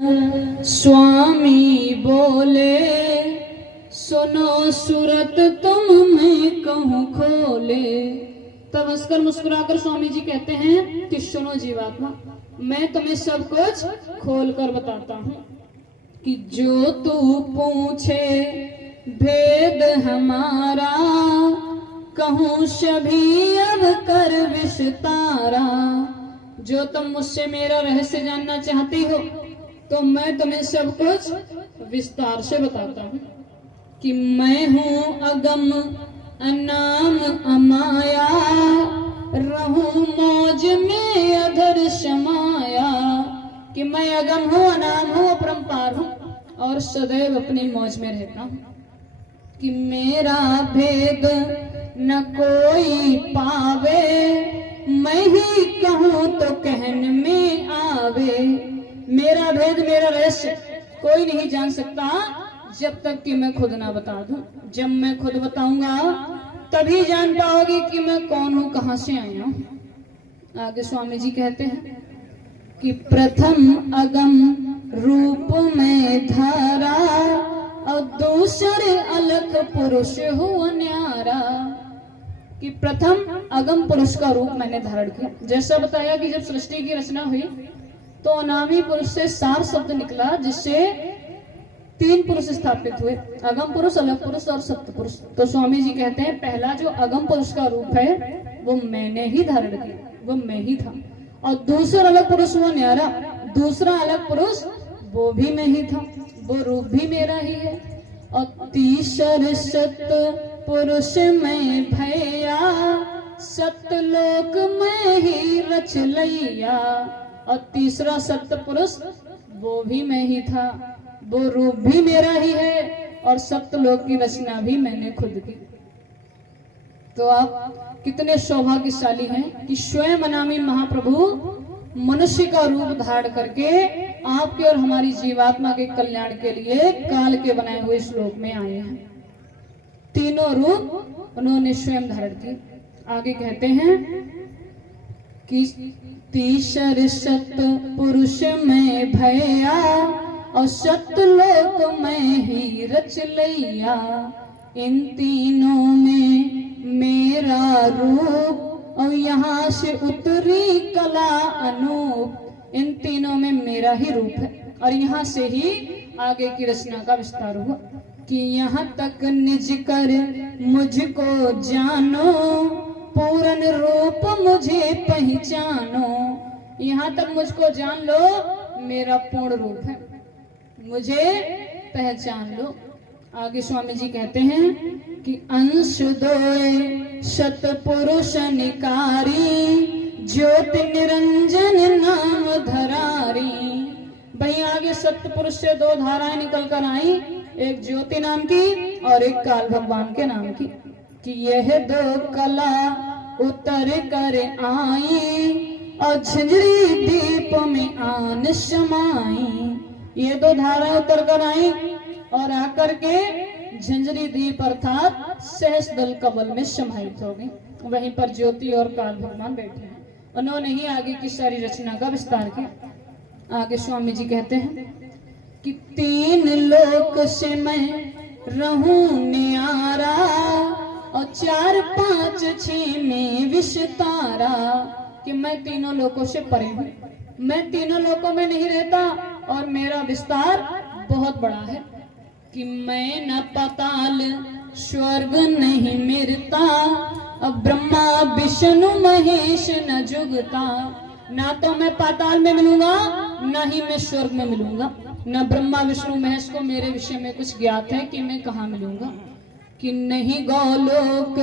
स्वामी बोले सुनो सूरत तुम मैं कहूँ खोले। तब हंसकर मुस्कुराकर स्वामी जी कहते हैं कि सुनो जीवात्मा, मैं तुम्हें सब कुछ खोल कर बताता हूँ कि जो तू पूछे भेद हमारा, कहूँ सभी अब कर विस्तारा। जो तुम मुझसे मेरा रहस्य जानना चाहती हो तो मैं तुम्हें सब कुछ विस्तार से बताता हूँ कि मैं हूँ अगम अनाम अमाया, रहूं मौज में अधर समाया। कि मैं अगम हूँ, अनाम हूँ, अपरंपार हूँ और सदैव अपनी मौज में रहता हूँ। कि मेरा भेद न कोई पावे, मैं ही कहूँ तो कहन में आवे। मेरा भेद मेरा रहस्य कोई नहीं जान सकता जब तक कि मैं खुद ना बता दूं। जब मैं खुद बताऊंगा तभी जान पाओगी कि मैं कौन हूं, कहां से आया हूं। आगे स्वामी जी कहते हैं कि प्रथम अगम रूप में धारा और दूसरे अलग पुरुष हो न्यारा। कि प्रथम अगम पुरुष का रूप मैंने धारण किया। जैसा बताया कि जब सृष्टि की रचना हुई तो अनामी पुरुष से सार शब्द निकला, जिससे तीन पुरुष स्थापित हुए, अगम पुरुष, अलग पुरुष और सप्त पुरुष। तो स्वामी जी कहते हैं पहला जो अगम पुरुष का रूप है वो मैंने ही धारण किया, वो मैं ही था। और दूसरा अलग पुरुष वो न्यारा, दूसरा अलग पुरुष वो भी मैं ही था, वो रूप भी मेरा ही है। और तीसर सत पुरुष में भैया, सतलोक में ही रच लैया। और तीसरा सत्य पुरुष वो भी मैं ही था, वो रूप भी मेरा ही है और सप्तलोक की रचना भी मैंने खुद की। तो आप कितने सौभाग्यशाली हैं कि स्वयं अनामी महाप्रभु मनुष्य का रूप धारण करके आपके और हमारी जीवात्मा के कल्याण के लिए काल के बनाए हुए श्लोक में आए हैं। तीनों रूप उन्होंने स्वयं धारण किए। आगे कहते हैं कि तीसर सत पुरुष में भैया और सतलोक में ही रच लैया। इन तीनों में मेरा रूप और यहाँ से उतरी कला अनूप। इन तीनों में मेरा ही रूप है और यहाँ से ही आगे की रचना का विस्तार हुआ कि यहाँ तक निज कर मुझको जानो, पूर्ण रूप मुझे पहचानो। यहाँ तक मुझको जान लो, मेरा पूर्ण रूप है, मुझे पहचान लो। आगे स्वामी जी कहते हैं कि अंश दोए सतपुरुष निकारी, ज्योति निरंजन नाम धरारी। भाई आगे सतपुरुष से दो धाराएं निकल कर आई, एक ज्योति नाम की और एक काल भगवान के नाम की। कि यह दो कला उतर कर आई और झंझरी दीप में आन समाई। ये दो धाराएं उतर कर आई और आकर के झंझरी दीप अर्थात सहस दल कमल में समाहित हो गई। वहीं पर ज्योति और काल भगवान बैठे हैं, उन्होंने ही आगे की सारी रचना का विस्तार किया। आगे स्वामी जी कहते हैं कि तीन लोक से मैं रहूं न्यारा और चार पांच छह में विस्तारा। कि मैं तीनों लोकों से परे हूं, मैं तीनों लोकों में नहीं रहता और मेरा विस्तार बहुत बड़ा है। कि मैं न पाताल स्वर्ग नहीं मिलता, अब ब्रह्मा विष्णु महेश न जुगता। ना तो मैं पाताल में मिलूंगा, ना ही मैं स्वर्ग में मिलूंगा। न ब्रह्मा विष्णु महेश को मेरे विषय में कुछ ज्ञात है कि मैं कहाँ मिलूंगा। कि नहीं गौलोक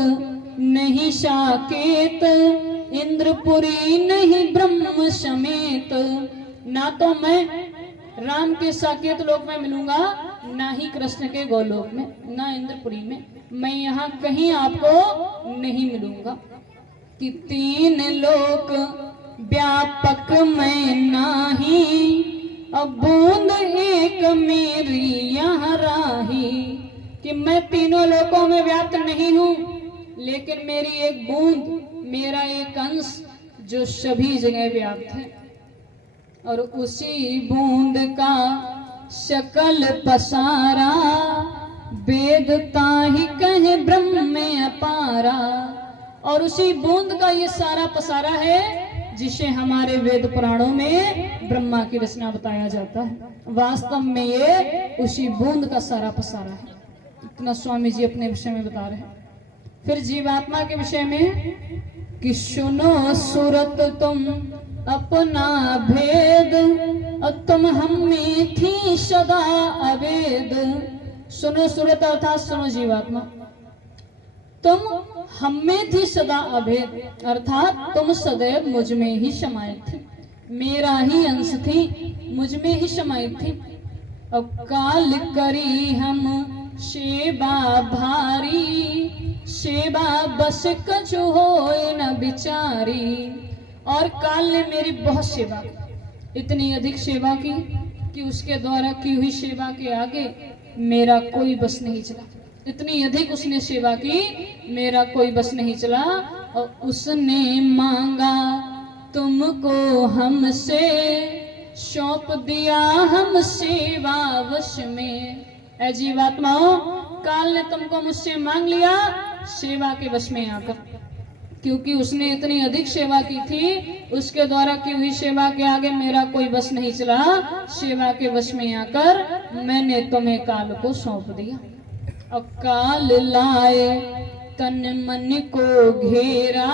नहीं साकेत, इंद्रपुरी नहीं ब्रह्म समेत। ना तो मैं राम के साकेत लोक में मिलूंगा, ना ही कृष्ण के गोलोक में, ना इंद्रपुरी में। मैं यहाँ कहीं आपको नहीं मिलूंगा। कि तीन लोक व्यापक मैं नाही, अब बूंद एक मेरी यहाँ राही। कि मैं तीनों लोकों में व्याप्त नहीं हूँ, लेकिन मेरी एक बूंद, मेरा एक अंश जो सभी जगह व्याप्त है। और उसी बूंद का शकल पसारा, वेद ताहि कहे ब्रह्म में अपारा। और उसी बूंद का ये सारा पसारा है जिसे हमारे वेद पुराणों में ब्रह्मा की रचना बताया जाता है। वास्तव में ये उसी बूंद का सारा पसारा है। इतना स्वामी जी अपने विषय में बता रहे हैं। फिर जीवात्मा के विषय में कि सुनो सूरत तुम अपना भेद, तुम हम में थी सदा अवेद। सुनो सूरत अर्थात सुनो जीवात्मा, तुम हम में थी सदा अभेद, अर्थात तुम सदैव मुझ में ही समाहित थी, मेरा ही अंश थी, मुझ में ही समाहित थी। अब काल करी हम सेवा भारी, सेवा बस कछु होए न बिचारी। और काल ने मेरी बहुत सेवा की, इतनी अधिक सेवा की कि उसके द्वारा की हुई सेवा के आगे मेरा कोई बस नहीं चला। इतनी अधिक उसने सेवा की, मेरा कोई बस नहीं चला। और उसने मांगा तुमको हमसे, सौंप दिया हम सेवा वश में। ऐ जीवात्माओं, काल ने तुमको मुझसे मांग लिया सेवा के वश में आकर, क्योंकि उसने इतनी अधिक सेवा की थी, उसके द्वारा की हुई सेवा के आगे मेरा कोई बस नहीं चला। सेवा के वश में आकर मैंने तुम्हें काल को सौंप दिया। अब काल लाए तन मन को घेरा,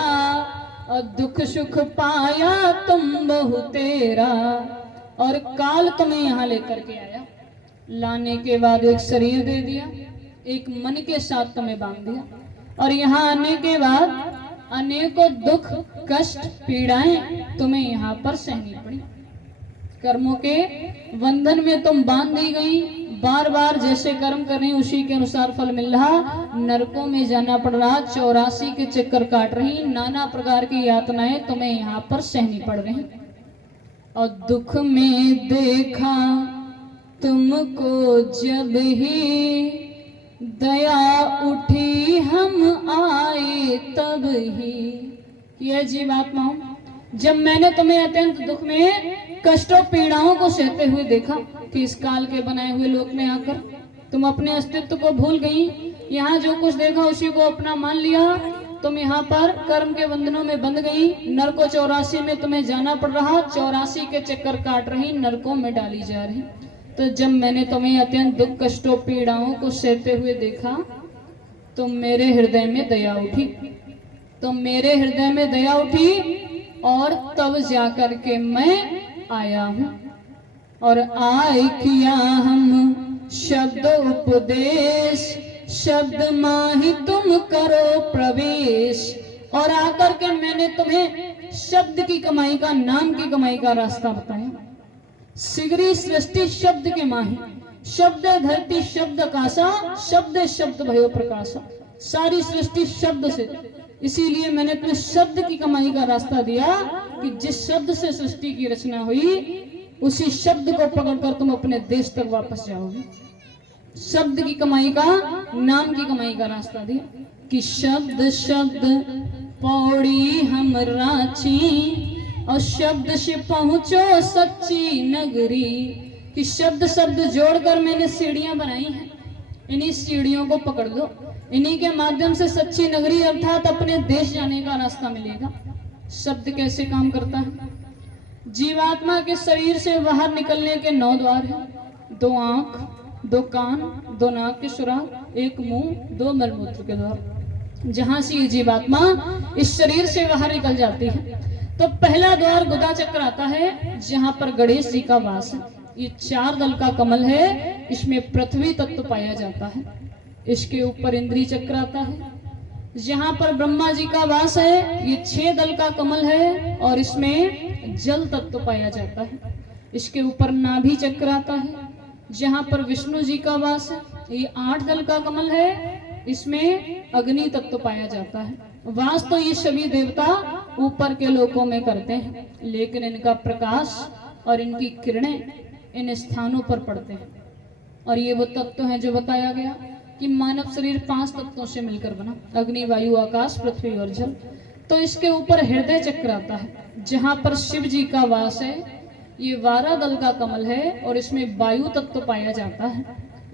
और दुख सुख पाया तुम बहु तेरा। और काल तुम्हें यहाँ लेकर के आया, लाने के बाद एक शरीर दे दिया, एक मन के साथ तुम्हें बांध दिया। और यहाँ आने के बाद अनेकों दुख कष्ट पीड़ाएं तुम्हें यहाँ पर सहनी पड़ी। कर्मों के बंधन में तुम बांध दी गई, बार बार जैसे कर्म कर रही उसी के अनुसार फल मिल रहा, नरकों में जाना पड़ रहा, 84 के चक्कर काट रही, नाना प्रकार की यातनाएं तुम्हें यहाँ पर सहनी पड़ रही। और दुख में देखा तुमको जब ही, दया उठी हम आए तब ही। ये जीवात्माओं, जब मैंने तुम्हें अत्यंत दुख में कष्टों पीड़ाओं को सहते हुए देखा कि इस काल के बनाए हुए लोक में आकर तुम अपने अस्तित्व को भूल गई, यहाँ जो कुछ देखा उसी को अपना मान लिया, तुम यहाँ पर कर्म के बंधनों में बंध गई, नरकों 84 में तुम्हें जाना पड़ रहा, 84 के चक्कर काट रही, नरकों में डाली जा रही। तो जब मैंने तुम्हें अत्यंत दुख कष्टों पीड़ाओं को सहते हुए देखा तो मेरे हृदय में दया उठी, तो मेरे हृदय में दया उठी, और तब जाकर के मैं आया हूँ। और आए किया हम शब्द उपदेश, शब्द माही तुम करो प्रवेश। और आकर के मैंने तुम्हें शब्द की कमाई का, नाम की कमाई का रास्ता बताया। सिगरी सृष्टि शब्द के माही, शब्द धरती शब्द कासा, शब्द शब्द भयो प्रकाशा। सारी सृष्टि शब्द से, इसीलिए मैंने तुम्हें शब्द की कमाई का रास्ता दिया कि जिस शब्द से सृष्टि की रचना हुई उसी शब्द को पकड़कर तुम अपने देश तक वापस जाओगे। शब्द की कमाई का, नाम की कमाई का रास्ता दिया कि शब्द शब्द पौड़ी हम रांची, और शब्द से पहुंचो सच्ची नगरी। कि शब्द शब्द जोड़कर मैंने सीढ़ियां बनाई हैं, इन्हीं सीढ़ियों को पकड़ लो, इन्हीं के माध्यम से सच्ची नगरी अर्थात अपने देश जाने का रास्ता मिलेगा। शब्द कैसे काम करता है? जीवात्मा के शरीर से बाहर निकलने के 9 द्वार हैं। 2 आंख, 2 कान, 2 नाक के सुराग, 1 मुंह, 2 मलमूत्र के द्वार, जहां से ये जीवात्मा इस शरीर से बाहर निकल जाती है। तो पहला द्वार गुदा चक्र आता है, जहां पर गणेश जी का वास है। ये 4 दल का कमल है, इसमें पृथ्वी तत्व पाया जाता है। इसके ऊपर इंद्री चक्र आता है, जहां पर ब्रह्मा जी का वास है। ये 6 दल का कमल है और इसमें जल तत्व पाया जाता है। इसके ऊपर नाभि चक्र आता है, जहां पर विष्णु जी का वास है। ये 8 दल का कमल है, इसमें अग्नि तत्व पाया जाता है। वास तो ये सभी देवता ऊपर के लोकों में करते हैं, लेकिन इनका प्रकाश और इनकी किरणें इन स्थानों पर पड़ते हैं। और ये वो तत्व हैं जो बताया गया कि मानव शरीर 5 तत्वों से मिलकर बना, अग्नि, वायु, आकाश, पृथ्वी और जल। तो इसके ऊपर हृदय चक्र आता है, जहां पर शिव जी का वास है। ये 12 दल का कमल है और इसमें वायु तत्व पाया जाता है।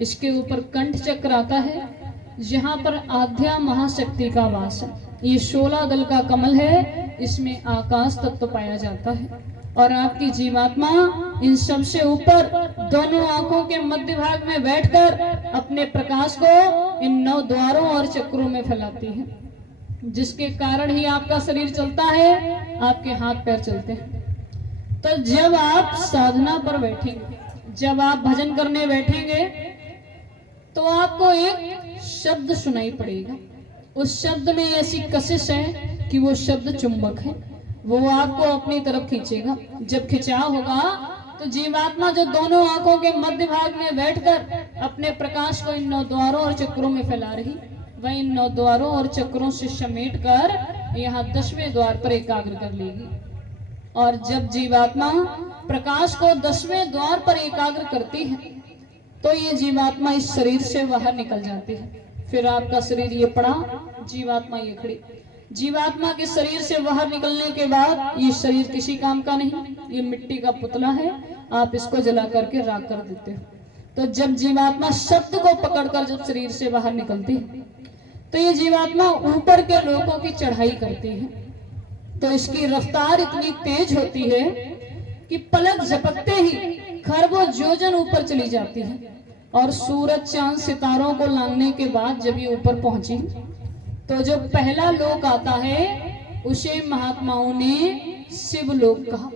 इसके ऊपर कंठ चक्र आता है, यहाँ पर आध्या महाशक्ति का वास है। ये 16 दल का कमल है, इसमें आकाश तत्व पाया जाता है। और आपकी जीवात्मा इन सबसे ऊपर दोनों आंखों के मध्य भाग में बैठकर अपने प्रकाश को इन 9 द्वारों और चक्रों में फैलाती है, जिसके कारण ही आपका शरीर चलता है, आपके हाथ पैर चलते हैं। तो जब आप साधना पर बैठेंगे, जब आप भजन करने बैठेंगे, तो आपको एक शब्द सुनाई पड़ेगा। उस शब्द में ऐसी कशिश है कि वो शब्द चुंबक है, वो आपको अपनी तरफ खींचेगा। जब खिंचाव होगा तो जीवात्मा जो दोनों आंखों के मध्य भाग में बैठकर अपने प्रकाश को इन 9 द्वारों और चक्रों में फैला रही, वह इन 9 द्वारों और चक्रों से समेट कर यहाँ 10वें द्वार पर एकाग्र कर लेगी। और जब जीवात्मा प्रकाश को 10वें द्वार पर एकाग्र करती है, तो ये जीवात्मा इस शरीर से बाहर निकल जाती है। फिर आपका शरीर ये पड़ा, जीवात्मा ये खड़ी। जीवात्मा के शरीर से बाहर निकलने के बाद ये शरीर किसी काम का नहीं, ये मिट्टी का पुतला है, आप इसको जला करके राख कर देते हो। तो जब जीवात्मा शब्द को पकड़कर जब शरीर से बाहर निकलती है, तो ये जीवात्मा ऊपर के लोगों की चढ़ाई करती है। तो इसकी रफ्तार इतनी तेज होती है कि पलक झपकते ही खरबों योजन ऊपर चली जाती है। और सूरज चांद सितारों को लांघने के बाद जब ये ऊपर पहुंची, तो जो पहला लोक आता है उसे महात्माओं ने शिव लोक कहा।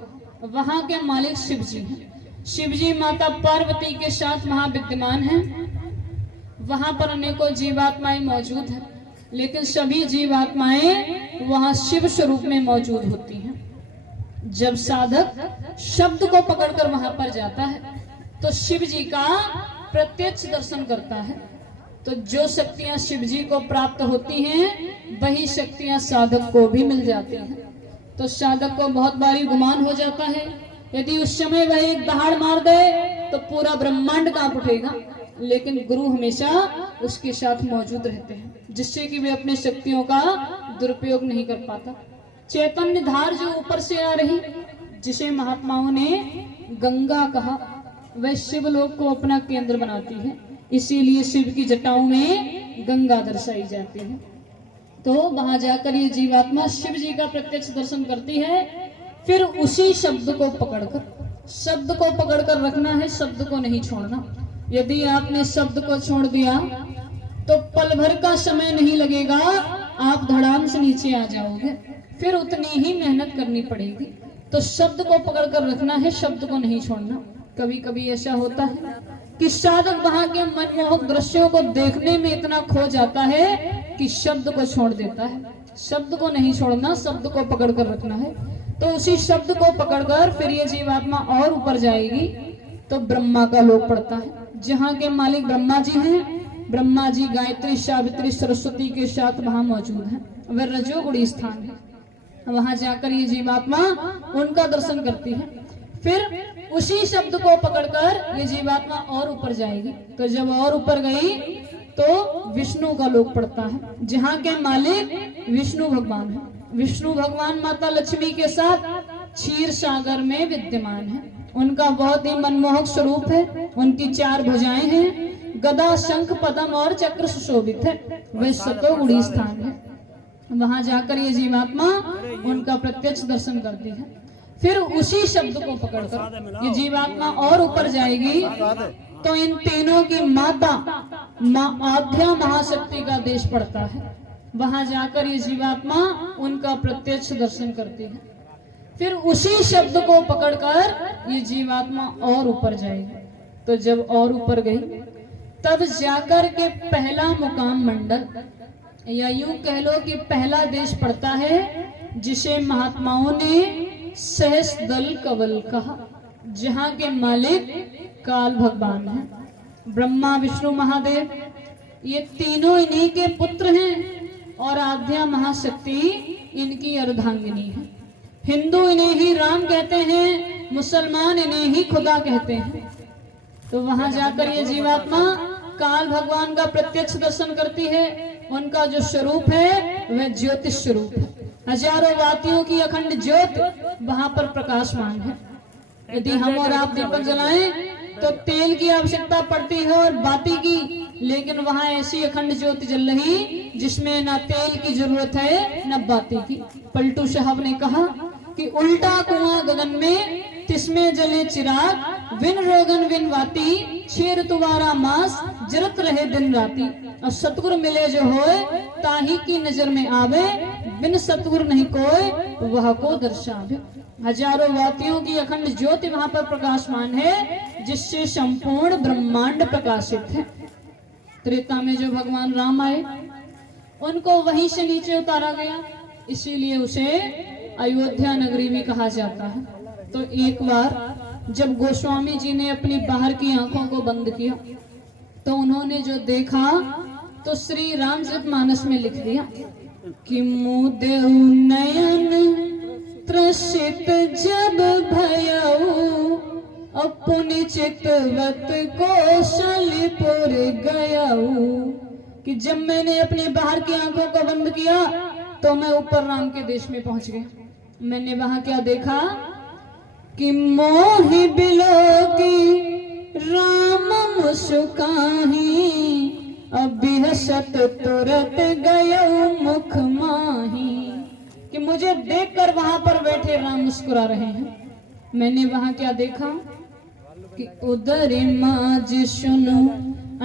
वहां के मालिक शिव जी हैं। शिव जी माता पार्वती के साथ वहां विद्यमान हैं। वहां पर अनेकों जीवात्माएं मौजूद हैं, लेकिन सभी जीवात्माएं वहां शिव स्वरूप में मौजूद होती हैं। जब साधक शब्द को पकड़कर वहां पर जाता है, तो शिव जी का प्रत्यक्ष दर्शन करता है। तो जो शक्तियां शिव जी को प्राप्त होती हैं, वही शक्तियां साधक को भी मिल जाती हैं। तो साधक को बहुत बारी गुमान हो जाता है, यदि उस समय वह एक दहाड़ मार दे तो पूरा ब्रह्मांड कांप उठेगा। लेकिन गुरु हमेशा उसके साथ मौजूद रहते हैं, जिससे कि वे अपनी शक्तियों का दुरुपयोग नहीं कर पाता। चैतन्य धार जो ऊपर से आ रही, जिसे महात्माओं ने गंगा कहा, वह शिवलोक को अपना केंद्र बनाती है। इसीलिए शिव की जटाओं में गंगा दर्शाई जाती है। तो वहां जाकर ये जीवात्मा शिव जी का प्रत्यक्ष दर्शन करती है। फिर उसी शब्द को पकड़कर रखना है, शब्द को नहीं छोड़ना। यदि आपने शब्द को छोड़ दिया तो पल भर का समय नहीं लगेगा, आप धड़ाम से नीचे आ जाओगे। फिर उतनी ही मेहनत करनी पड़ेगी। तो शब्द को पकड़कर रखना है, शब्द को नहीं छोड़ना। कभी कभी ऐसा होता है कि साधक वहां के मनमोहक दृश्यों को देखने में इतना खो जाता है कि शब्द को छोड़ देता है। शब्द को नहीं छोड़ना, शब्द को पकड़कर रखना है। तो उसी शब्द को पकड़कर फिर ये जीवात्मा और ऊपर जाएगी, तो ब्रह्मा का लोक पड़ता है, जहाँ के मालिक ब्रह्मा जी हैं। ब्रह्मा जी गायत्री, सावित्री, सरस्वती के साथ वहां मौजूद है। वह रजोगुणी स्थान है। वहां जाकर ये जीवात्मा उनका दर्शन करती है। फिर उसी शब्द को पकड़कर ये जीवात्मा और ऊपर जाएगी। तो जब और ऊपर गई तो विष्णु का लोक पड़ता है, जहाँ के मालिक विष्णु भगवान है। विष्णु भगवान माता लक्ष्मी के साथ क्षीर सागर में विद्यमान है। उनका बहुत ही मनमोहक स्वरूप है। उनकी 4 भुजाएं हैं, गदा, शंख, पद्म और चक्र सुशोभित है। वह सतोगुणी स्थान है। वहां जाकर ये जीवात्मा उनका प्रत्यक्ष दर्शन करती है। फिर उसी शब्द को पकड़कर ये जीवात्मा और ऊपर जाएगी, तो इन तीनों की माता आध्या महाशक्ति का देश पड़ता है। वहां जाकर ये जीवात्मा उनका प्रत्यक्ष दर्शन करती है। फिर उसी शब्द को पकड़कर ये जीवात्मा और ऊपर जाएगी। तो जब और ऊपर गई, तब जाकर के पहला मुकाम मंडल, या यूं कह लो कि पहला देश पड़ता है, जिसे महात्माओं ने सहस दल कवल कहा, जहाँ के मालिक काल भगवान हैं। ब्रह्मा, विष्णु, महादेव ये तीनों इन्हीं के पुत्र हैं और आद्या महाशक्ति इनकी अर्धांगिनी है। हिंदू इन्हें ही राम कहते हैं, मुसलमान इन्हें ही खुदा कहते हैं। तो वहां जाकर ये जीवात्मा काल भगवान का प्रत्यक्ष दर्शन करती है। उनका जो स्वरूप है वह ज्योतिष स्वरूप है। हजारों वातियों की अखंड ज्योत वहां पर प्रकाशमान है। यदि हम और आप दीपक जलाएं तो तेल की आवश्यकता पड़ती है और बाती की, लेकिन वहां ऐसी अखंड ज्योति जल रही जिसमें ना तेल की जरूरत है न बाती की। पलटू साहब ने कहा कि उल्टा कुआं गगन में तिसमें जले चिराग, विन रोगन विन वाती, छेर तुवारा मास जरत रहे दिन राती। और सतगुरु मिले जो होए ताही की नजर में आवे, बिन सतगुरु नहीं कोई वह को दर्शावे। हजारों वातियों की अखंड ज्योति वहां पर प्रकाशमान है, जिससे संपूर्ण ब्रह्मांड प्रकाशित है। त्रेता में जो भगवान राम आए उनको वहीं से नीचे उतारा गया, इसीलिए उसे अयोध्या नगरी भी कहा जाता है। तो एक बार जब गोस्वामी जी ने अपनी बाहर की आंखों को बंद किया तो उन्होंने जो देखा तो श्री रामचरितमानस में लिख दिया कि मुदे नयन त्रसित जब भयऊ, अपनी चितवत कौशलपुर गयाऊ। कि जब मैंने अपनी बाहर की आंखों को बंद किया तो मैं ऊपर राम के देश में पहुंच गया। मैंने वहां क्या देखा कि मोहि बिलो की राम मुस्काही, अभी हसत तुरत गयो मुख माही। कि मुझे देखकर वहां पर बैठे राम मुस्कुरा रहे हैं। मैंने वहां क्या देखा कि उदर माज सुनु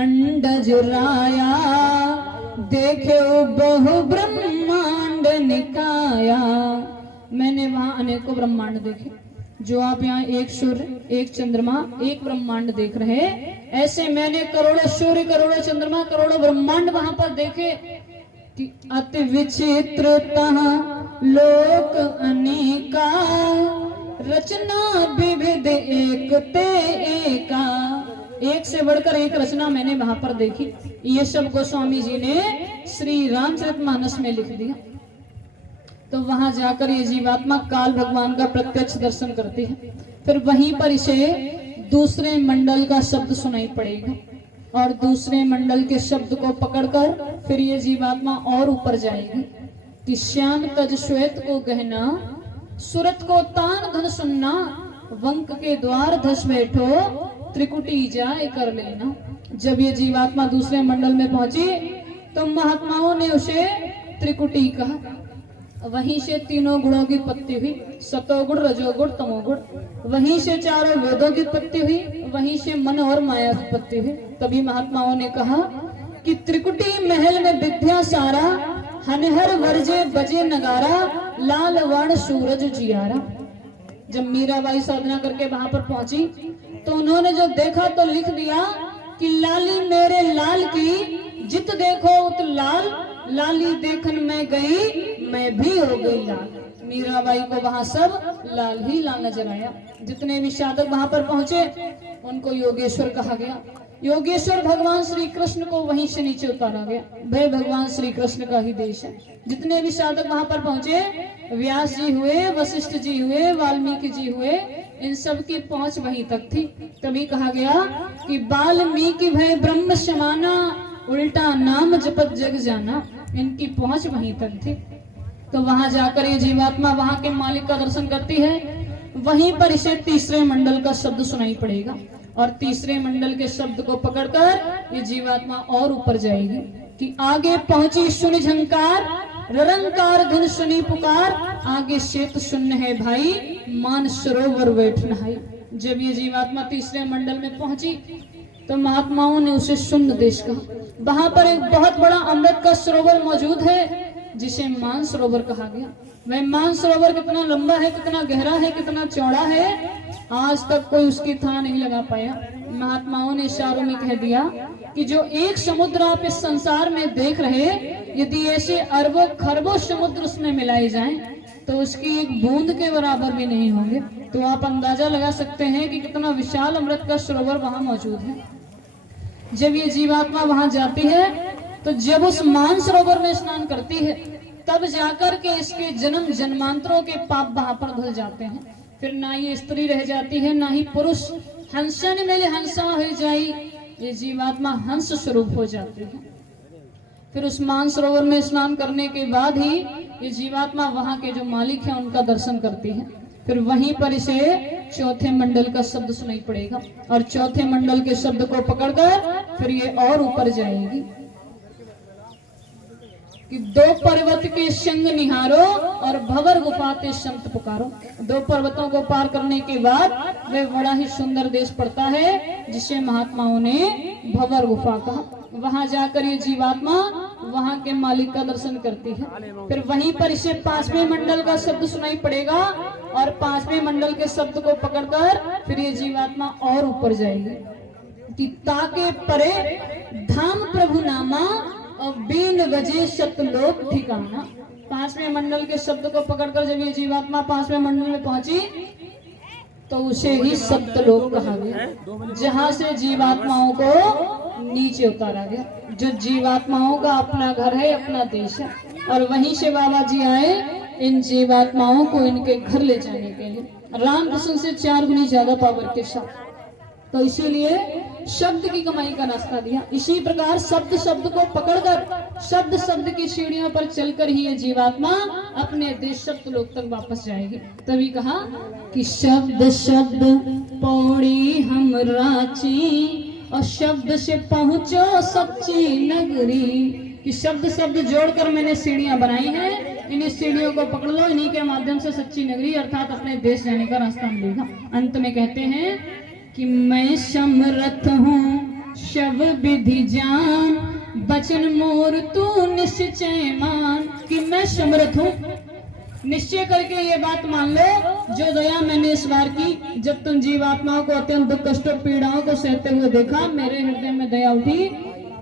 अंडज राया, देखे बहु ब्रह्मांड निकाया। मैंने वहां अनेकों ब्रह्मांड देखे। जो आप यहाँ एक सूर्य, एक चंद्रमा, एक ब्रह्मांड देख रहे हैं, ऐसे मैंने करोड़ों सूर्य, करोड़ों चंद्रमा, करोड़ों ब्रह्मांड वहां पर देखे। कि अति विचित्रता लोक अनेका, रचना विविध एक ते एका। एक से बढ़कर एक रचना मैंने वहां पर देखी। ये सब गोस्वामी जी ने श्री रामचरितमानस में लिख दिया। तो वहां जाकर ये जीवात्मा काल भगवान का प्रत्यक्ष दर्शन करती है। फिर वहीं पर इसे दूसरे मंडल का शब्द सुनाई पड़ेगा और दूसरे मंडल के शब्द को पकड़कर फिर ये जीवात्मा और ऊपर जाएगी कि श्याम तज श्वेत को गहना, सुरत को तान धन सुनना, वंक के द्वार धस बैठो, त्रिकुटी जाए कर लेना। जब ये जीवात्मा दूसरे मंडल में पहुंची तो महात्माओं ने उसे त्रिकुटी कहा। वहीं से तीनों गुणों की उत्पत्ति हुई, सतोगुण, रजोगुण, तमोगुण। वहीं से चारों वेदों की उत्पत्ति हुई, वहीं से मन और माया की उत्पत्ति हुई। तभी महात्माओं ने कहा कि त्रिकुटी महल में विद्या सारा, हनहर वर्जे बजे नगारा, लाल वर्ण सूरज जियारा। जब मीराबाई साधना करके वहां पर पहुंची तो उन्होंने जो देखा तो लिख दिया कि लाली मेरे लाल की, जित देखो उत लाल, लाली देखन में गई मैं भी हो गई लाल। मीराबाई को वहां सब लाल ही लाल नजर आया। जितने भी साधक वहां पर पहुंचे उनको योगेश्वर कहा गया। योगेश्वर भगवान श्री कृष्ण को वहीं से नीचे उतारा गया। वह भगवान श्री कृष्ण का ही देश है। जितने भी साधक वहां पर पहुंचे, व्यास जी हुए, वशिष्ठ जी हुए, वाल्मीकि जी हुए, इन सब की पहुंच वहीं तक थी। तभी कहा गया कि वाल्मीकि भय ब्रह्म समाना, उल्टा नाम जपत जग जाना। इनकी पहुंच वहीं तक थी। तो वहां जाकर ये जीवात्मा वहां के मालिक का दर्शन करती है। वहीं पर इसे तीसरे मंडल का शब्द सुनाई पड़ेगा और तीसरे मंडल के शब्द को पकड़कर ये जीवात्मा और ऊपर जाएगी कि आगे पहुंची सुन झंकार, ररंकार धुन सुनी पुकार, आगे शेत शून्य है भाई, मान सरोवर बैठ नहाई। जब ये जीवात्मा तीसरे मंडल में पहुंची तो महात्माओं ने उसे शून्य देश कहा। वहां पर एक बहुत बड़ा अमृत का सरोवर मौजूद है जिसे मान सरोवर कहा गया। वह मान सरोवर कितना लंबा है, कितना गहरा है, कितना चौड़ा है, आज तक कोई उसकी था नहीं लगा पाया। महात्माओं ने इशारों में कह दिया कि जो एक समुद्र आप इस संसार में देख रहे, यदि ऐसे अरबों खरबों समुद्र उसमें मिलाए जाएं तो उसकी एक बूंद के बराबर भी नहीं होंगे। तो आप अंदाजा लगा सकते हैं कि कितना विशाल अमृत का सरोवर वहां मौजूद है। जब ये जीवात्मा वहां जाती है तो जब उस मान सरोवर में स्नान करती है तब जाकर के इसके जन्म जन्मांतरों के पाप वहां पर धुल जाते हैं। फिर ना ये स्त्री रह जाती है ना ही पुरुष। हंसन मेले हंसा हो जाई, ये जीवात्मा हंस स्वरूप हो जाती है। फिर उस मान सरोवर में स्नान करने के बाद ही ये जीवात्मा वहां के जो मालिक हैं उनका दर्शन करती है। फिर वहीं पर इसे चौथे मंडल का शब्द सुनाई पड़ेगा और चौथे मंडल के शब्द को पकड़कर फिर ये और ऊपर जाएगी कि दो पर्वत के संग निहारो और भंवर गुफा ते संत पुकारो। दो पर्वतों को पार करने के बाद वे बड़ा ही सुंदर देश पड़ता है जिसे महात्माओं ने भंवर गुफा कहा। वहां जाकर ये जीवात्मा वहां के मालिक का दर्शन करती है। फिर वहीं पर इसे पांचवें मंडल का शब्द सुनाई पड़ेगा और पांचवें मंडल के शब्द को पकड़कर फिर ये जीवात्मा और ऊपर जाएगी कि ताके परे धाम प्रभु नामा और बीन बजे सतलोक ठिकाना। पांचवें मंडल के शब्द को पकड़कर जब ये जीवात्मा पांचवें मंडल में पहुंची तो उसे ही सप्तलोक कहा गया, जहां से जीवात्माओं को नीचे उतारा गया। जो जीवात्माओं का अपना घर है, अपना देश है, और वहीं से बाबा जी आए इन जीवात्माओं को इनके घर ले जाने के लिए। रामकृष्ण से 4 गुनी ज्यादा पावर के साथ। तो इसीलिए शब्द की कमाई का रास्ता दिया। इसी प्रकार शब्द शब्द को पकड़कर शब्द शब्द की सीढ़ियों पर चलकर ही ये जीवात्मा अपने देश सप्तलोक तक वापस जाएगी। तभी कहा कि शब्द शब्द पौड़ी हम रांची और शब्द से पहुंचो सच्ची नगरी। कि शब्द शब्द जोड़कर मैंने सीढ़ियां बनाई हैं, इन्हीं सीढ़ियों को पकड़ लो, इन्हीं के माध्यम से सच्ची नगरी अर्थात अपने देश जाने का रास्ता मिलेगा। अंत में कहते हैं कि मैं समर्थ हूँ शब विधि जान, बचन मोर तू निश्चय मान। कि मैं समर्थ हूँ, निश्चय करके ये बात मान लो, जो दया मैंने इस बार की। जब तुम जीवात्माओं को अत्यंत दुख कष्ट पीड़ाओं को सहते हुए देखा, मेरे हृदय में दया उठी,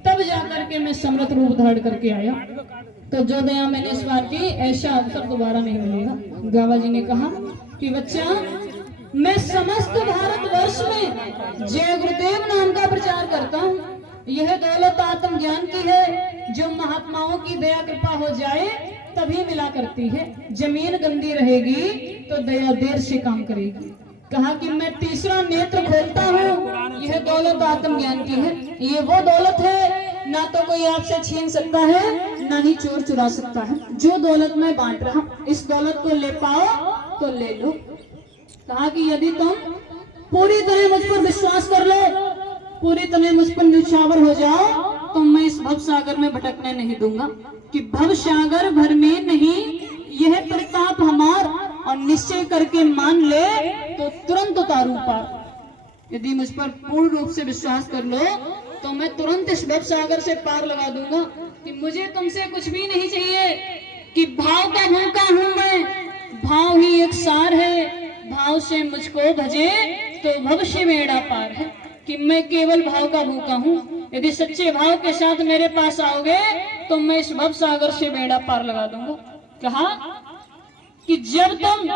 तब जाकर के मैं समर्थ रूप धारण करके आया। तो जो दया मैंने इस बार की, ऐसा अवसर दोबारा नहीं मिलेगा। बाबा जी ने कहा कि बच्चा, मैं समस्त भारतवर्ष में जय गुरुदेव नाम का प्रचार करता हूँ। यह दौलत आत्म ज्ञान की है, जो महात्माओं की दया कृपा हो जाए तभी मिला करती है। जमीन गंदी रहेगी तो दया देर से काम करेगी। कहा कि मैं तीसरा नेत्र खोलता हूँ, यह दौलत आत्म ज्ञान की है। ये वो दौलत है, ना तो कोई आपसे छीन सकता है, ना ही चोर चुरा सकता है। जो दौलत मैं बांट रहा, इस दौलत को ले पाओ तो ले लो। कहा कि यदि तुम पूरी तरह मुझ पर विश्वास कर लो, पूरी तरह मुझ पर निछावर हो जाओ, तो मैं इस भव सागर में भटकने नहीं दूंगा। कि भव सागर भर में नहीं, यह प्रताप हमार, और निश्चय करके मान ले तो तुरंत उतारू पार। यदि मुझ पर पूर्ण रूप से विश्वास कर लो तो मैं तुरंत इस भव सागर से पार लगा दूंगा। कि मुझे तुमसे कुछ भी नहीं चाहिए, कि भाव का भूखा हूं मैं, भाव ही एक सार है, भाव से मुझको भजे तो भविष्य बेड़ा पार है। कि मैं केवल भाव का भूखा हूँ, यदि सच्चे भाव के साथ मेरे पास आओगे तो मैं इस भव सागर से बेड़ा पार लगा दूंगा। कहा कि जब तुम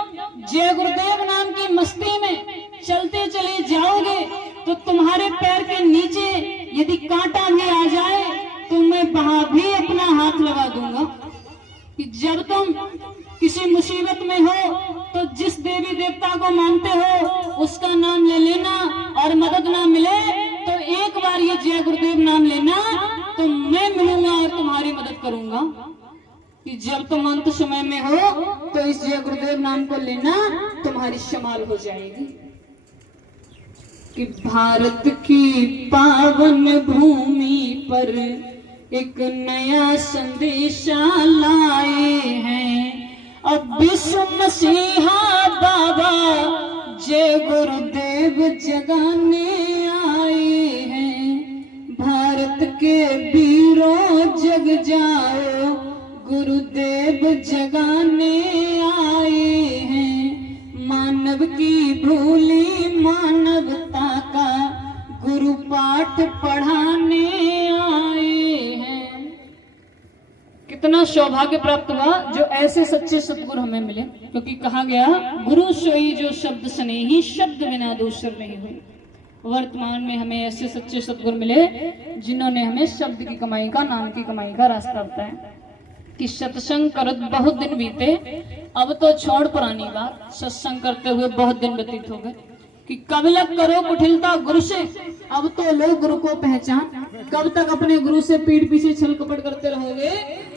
जय गुरुदेव नाम की मस्ती में चलते चले जाओगे तो तुम्हारे पैर के नीचे यदि कांटा भी आ जाए तो मैं वहां भी अपना हाथ लगा दूंगा। कि जब तुम किसी मुसीबत में हो तो जिस देवी देवता को मानते हो उसका नाम ले लेना, और मदद ना मिले तो एक बार ये जय गुरुदेव नाम लेना, तो मैं मिलूंगा और तुम्हारी मदद करूंगा। कि जब तुम अंत समय में हो तो इस जय गुरुदेव नाम को लेना, तुम्हारी शमाल हो जाएगी। कि भारत की पावन भूमि पर एक नया संदेशा लाए हैं, अब विश्व मसीहा बाबा जय गुरुदेव जगाने आए हैं। भारत के वीरों जग जाओ, गुरुदेव जगाने आए हैं। मानव की भूली मानवता का गुरु पाठ पढ़ाने आए हैं। कितना सौभाग्य प्राप्त हुआ जो ऐसे सच्चे सतगुरु हमें मिले। क्योंकि कहा गया, गुरु सोई जो शब्द स्नेही, शब्द बिना दूसर नहीं हुई। वर्तमान में हमें ऐसे सच्चे सतगुरु मिले जिन्होंने हमें शब्द की कमाई का, नाम की कमाई का रास्ता बताया। कि सत्संग करत बहुत दिन बीते, अब तो छोड़ पुरानी बात, सत्संग करते हुए बहुत दिन व्यतीत हो गए। कि कब लग करो कुटिलता गुरु से, अब तो लो गुरु को पहचान। कब तक अपने गुरु से पीठ पीछे छल कपट करते रहोगे,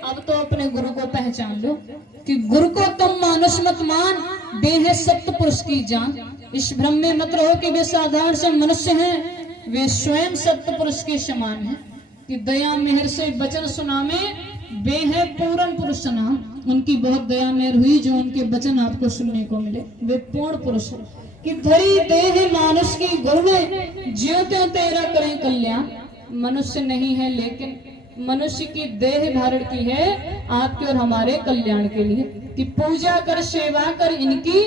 अब तो अपने गुरु को पहचान लो। कि गुरु को तुम मानुष मत मान, दे है सप्त पुरुष की जान। इस भ्रम में मत रहो कि वे साधारण से मनुष्य हैं, वे स्वयं सत्य पुरुष के समान हैं कि दया मेहर से वचन सुनावे, वे है पूर्ण पुरुष नाम। उनकी बहुत दया मेहर हुई जो उनके वचन आपको सुनने को मिले। वे पूर्ण पुरुष है कि धरी देह मानुष की गुरु में, ज्यों त्यों तेरा करें कल्याण। मनुष्य नहीं है लेकिन मनुष्य की देह धारण की है आपके और हमारे कल्याण के लिए कि पूजा कर सेवा कर इनकी,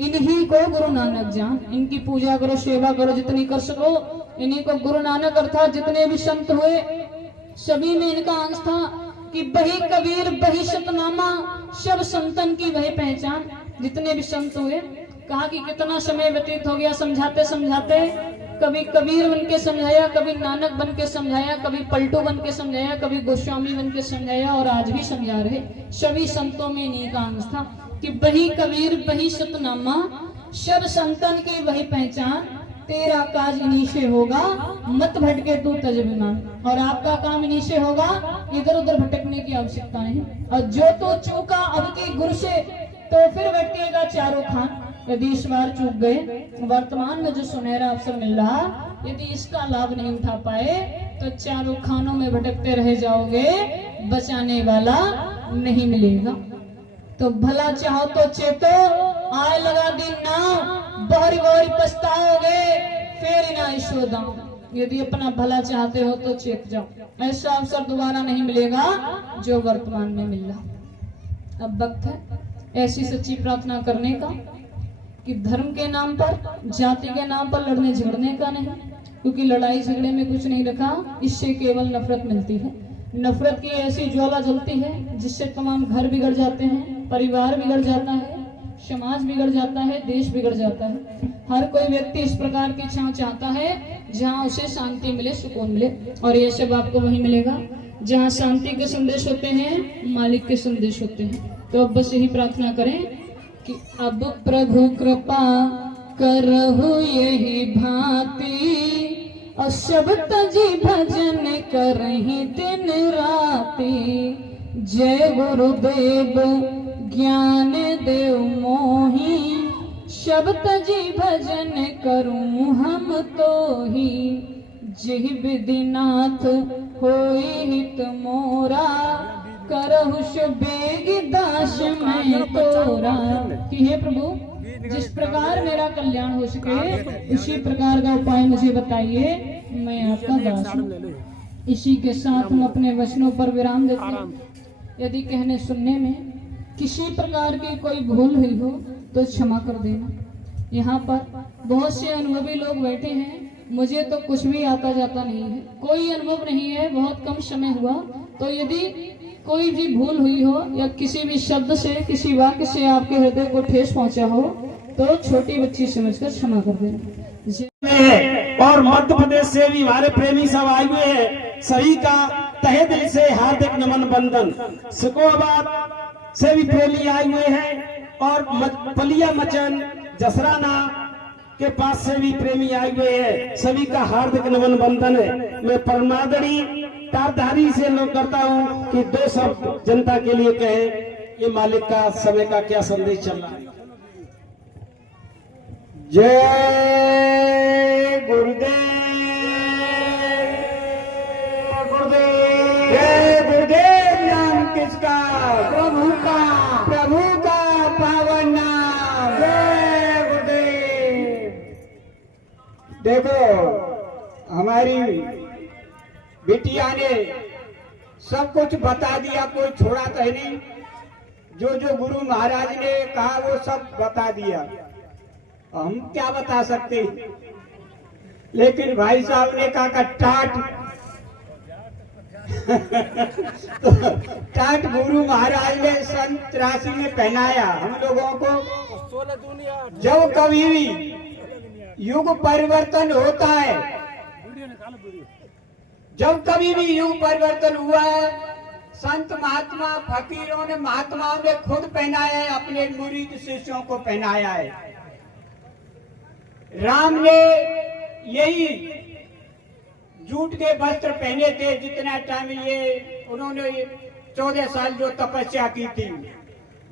इन्हीं को गुरु नानक जान। इनकी पूजा करो सेवा करो जितनी कर सको, इन्हीं को गुरु नानक अर्थात जितने भी संत हुए सभी में इनका अंश था कि बही कबीर बही सतनामा, सब संतन की वही पहचान। जितने भी संत हुए कहा कि कितना समय व्यतीत हो गया समझाते समझाते, कभी कबीर बन के समझाया, कभी नानक बन के समझाया, कभी पलटू बन के समझाया, कभी गोस्वामी बन के समझाया और आज भी समझा रहे। सभी संतों में इन्हीं का अंश था कि बही कबीर बही सतनामा, सब संतन की वही पहचान। तेरा काज इन्हीं से होगा, मत भटके तू तज विमान। और आपका काम इन्हीं से होगा, इधर उधर भटकने की आवश्यकता नहीं। और जो तो चूका अब की गुरु से, तो फिर भटकेगा चारों खान। यदि इस बार चूक गए, वर्तमान में जो सुनहरा अवसर मिल रहा, यदि इसका लाभ नहीं उठा पाए तो चारों खानों में भटकते रह जाओगे, बचाने वाला नहीं मिलेगा। तो भला चाहो तो चेतो, आए लगा दिन नाव, बहरी बहरी पछताओगे, फेर ना ईशोदा। यदि अपना भला चाहते हो तो चेत जाओ, ऐसा अवसर दोबारा नहीं मिलेगा जो वर्तमान में मिल रहा। अब वक्त है ऐसी सच्ची प्रार्थना करने का कि धर्म के नाम पर, जाति के नाम पर लड़ने झगड़ने का नहीं, क्योंकि लड़ाई झगड़े में कुछ नहीं रखा, इससे केवल नफरत मिलती है। नफरत की ऐसी ज्वाला जलती है जिससे तमाम घर बिगड़ जाते हैं, परिवार बिगड़ जाता है, समाज बिगड़ जाता है, देश बिगड़ जाता है। हर कोई व्यक्ति इस प्रकार की छांव चाहता है जहां उसे शांति मिले, सुकून मिले, और ये सब आपको वहीं मिलेगा जहां शांति के संदेश होते हैं, मालिक के संदेश होते हैं। तो अब बस यही प्रार्थना करें कि अब प्रभु कृपा करहु यही भांति, और सब तजी भजन करही दिन राति। जय गुरुदेव ज्ञान देव मोही, सब तजी भजन करूं हम तो ही। जिह विधिनाथ होई हित मोरा, करहु बेग दास मैं तोरा। कि हे प्रभु जिस प्रकार मेरा कल्याण हो सके उसी प्रकार का उपाय मुझे बताइए, मैं आपका दास हूँ। इसी के साथ हम अपने वचनों पर विराम देते हैं। यदि कहने सुनने में किसी प्रकार की कोई भूल हुई हो तो क्षमा कर देना। यहाँ पर बहुत से अनुभवी लोग बैठे हैं, मुझे तो कुछ भी आता जाता नहीं है, कोई अनुभव नहीं है, बहुत कम समय हुआ। तो यदि कोई भी भूल हुई हो या किसी भी शब्द से, किसी वाक्य से आपके हृदय को ठेस पहुंचा हो तो छोटी बच्ची समझकर क्षमा कर देना। और मध्य प्रदेश से भी हमारे प्रेमी सब आए हुए हैं, सभी का तहे दिल से हार्दिक नमन बंदन। सिकोबाद से भी प्रेमी आए हुए हैं और पलिया मचन जसराना के पास से भी प्रेमी आए हुए हैं, सभी का हार्दिक नमन बंदन है। मैं परमादड़ी तारधारी से लोग करता हूँ कि दो शब्द जनता के लिए कहें, ये मालिक का समय का क्या संदेश चल रहा है। जय गुरुदेव, गुरुदेव, जय गुरुदेव। नाम किसका? प्रभु का, प्रभु का पावन नाम। जय गुरुदेव। देखो हमारी बिटिया ने सब कुछ बता दिया, कोई छोड़ा तो नहीं। जो जो गुरु महाराज ने कहा वो सब बता दिया, हम क्या बता सकते। लेकिन भाई साहब ने कहा टाट तो टाट गुरु महाराज ने सन 83 में पहनाया हम लोगों को। जब कभी भी युग परिवर्तन होता है, जब कभी भी युग परिवर्तन हुआ है, संत महात्मा फकीरों ने, महात्माओं ने खुद पहनाया है, अपने मुरीद शिष्यों को पहनाया है। राम ने यही जूट के वस्त्र पहने थे जितना टाइम ये उन्होंने 14 साल जो तपस्या की थी।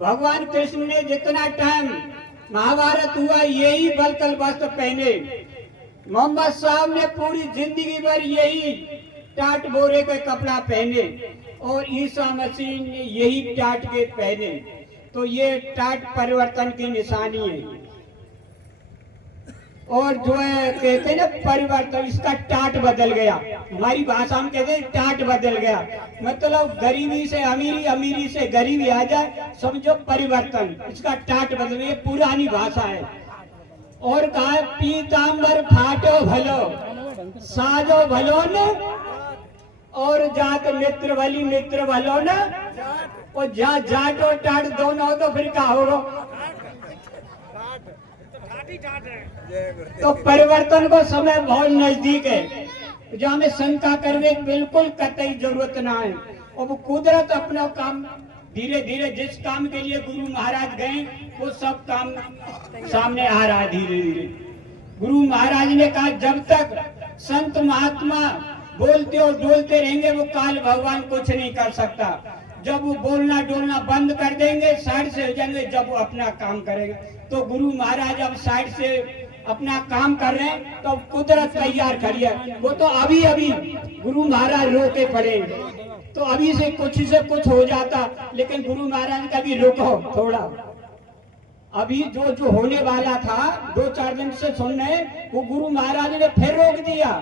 भगवान कृष्ण ने जितना टाइम महाभारत हुआ यही बलकल वस्त्र पहने। मोहम्मद साहब ने पूरी जिंदगी भर यही टाट बोरे के कपड़ा पहने और ईसा मसीह ने यही टाट के पहने। तो ये टाट परिवर्तन की निशानी है। और जो है कहते हैं ना परिवर्तन, इसका टाट बदल गया। हमारी भाषा में कहते हैं टाट बदल गया, मतलब गरीबी से अमीरी, अमीरी से गरीबी आ जाए, समझो परिवर्तन। इसका टाट बदल गया, पुरानी भाषा है। और कहा पीताम्बर फाटो भलो साजो भलो न, और जात मित्र भली मित्र भलो न, और जाट और टाट दोनों हो तो फिर क्या होगा? तो परिवर्तन को समय बहुत नजदीक है, जो हमें शंका करने की बिल्कुल कतई जरूरत ना है। और वो कुदरत अपना काम धीरे धीरे, जिस काम के लिए गुरु महाराज गए वो सब काम सामने आ रहा है धीरे धीरे। गुरु महाराज ने कहा जब तक संत महात्मा बोलते और डोलते रहेंगे वो काल भगवान कुछ नहीं कर सकता। जब वो बोलना डोलना बंद कर देंगे, साइड से हो जाएंगे, जब वो अपना काम करेंगे। तो गुरु महाराज अब साइड से अपना काम कर रहे हैं, तो कुदरत तैयार करी है। वो तो अभी अभी गुरु महाराज रोके पड़े, तो अभी से कुछ हो जाता, लेकिन गुरु महाराज का भी रुको थोड़ा। अभी जो होने वाला था 2-4 दिन से सुन रहे, वो गुरु महाराज ने फिर रोक दिया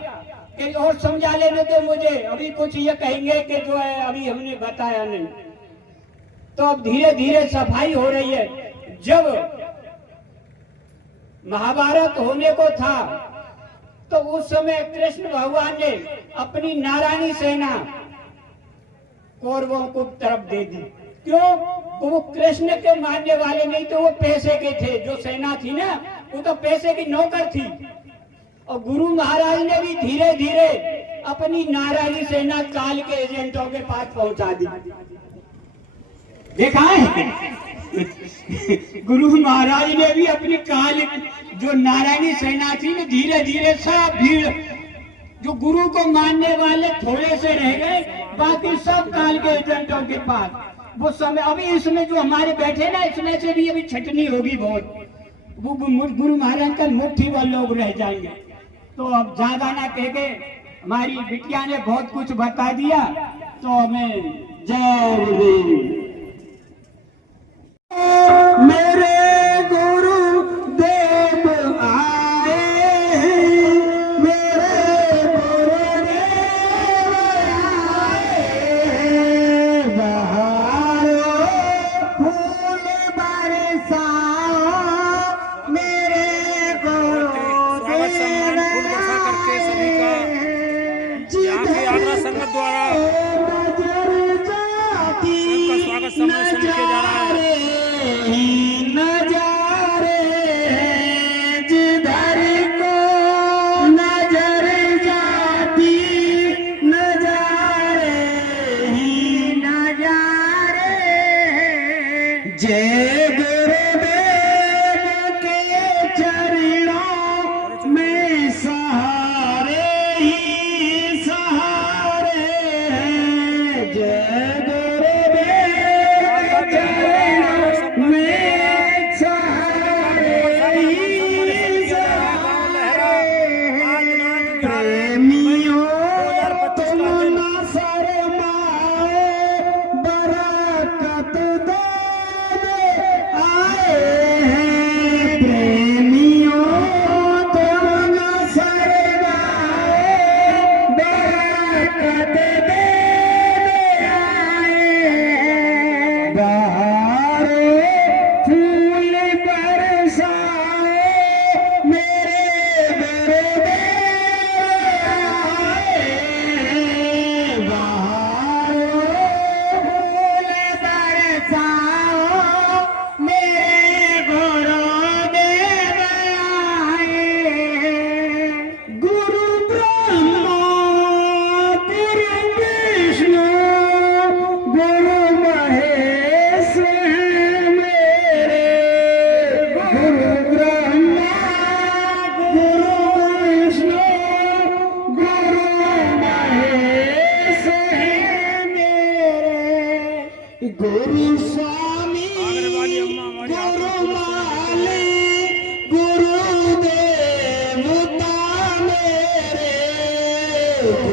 कि और समझा लेने दो मुझे, अभी कुछ ये कहेंगे कि जो है अभी हमने बताया नहीं। तो अब धीरे धीरे सफाई हो रही है। जब महाभारत होने को था तो उस समय कृष्ण भगवान ने अपनी नारायणी सेना कौरवों को तरफ दे दी। क्यों? तो वो कृष्ण के मानने वाले नहीं, तो वो पैसे के थे। जो सेना थी ना, वो तो पैसे की नौकर थी। और गुरु महाराज ने भी धीरे धीरे अपनी नारायणी सेना काल के एजेंटों के पास पहुंचा दी। देखा है गुरु महाराज ने भी अपनी काल जो नारायणी सेना थी ना, धीरे धीरे सब भीड़, जो गुरु को मानने वाले थोड़े से रह गए, बाकी सब काल के एजेंटों के पास। वो समय अभी इसमें जो हमारे बैठे ना, इसमें से भी अभी छटनी होगी बहुत। वो गुरु महाराज का मुट्ठी वाले लोग रह जाएंगे। तो अब ज्यादा ना कह के, हमारी बिटिया ने बहुत कुछ बता दिया, तो हमें जय गुरु। मेरे गुरु देव आए, मेरे गुरुदेव आए, बहारो फूल बरसाओ मेरे स्वागत सम्मान फूल वर्षा करके सभी का यहाँ के आगरा संगत द्वारा सबका स्वागत सम्मान किया जा रहा है। नजारे जिधर को नजर जाती, नजारे ही नजारे। जय गुरुदेव के चरणों में सहारे ही सहारे हैं। जय गुरुदेव के चरणों में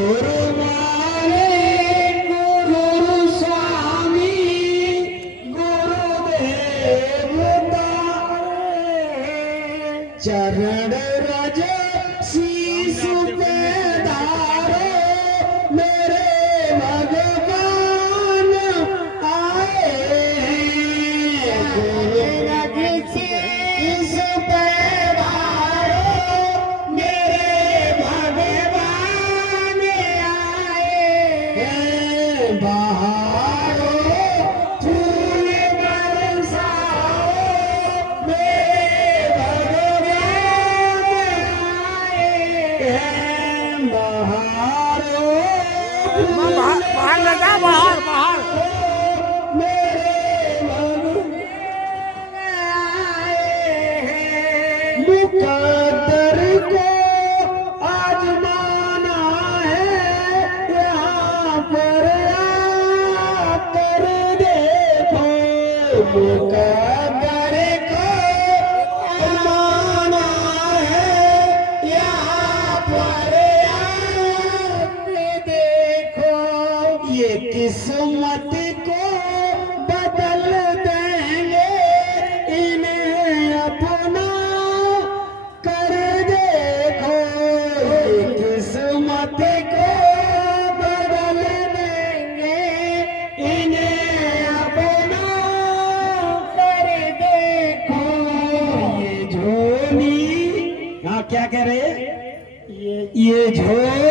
गुरु मारे गुरु स्वामी गुरुदेव चरण रज शीश पे धारो मेरे भगवान आए गुरु रज शीश पे धारो मेरे भगवान आए बहारो फूल बरसाओ मेरे बहारो बाहर लगा, बाहर बाहर मुकद्दर को आजमाना है यहाँ पर आकर देखो मुकद्दर को आजमाना है यहाँ पर आकर देखो ये किस्मत को बदल देंगे इन्हें अपना कर देखो ये किस्मत को बदल देंगे इन्हें अपना कर देखो ये झोली हाँ क्या कह रहे ये झोली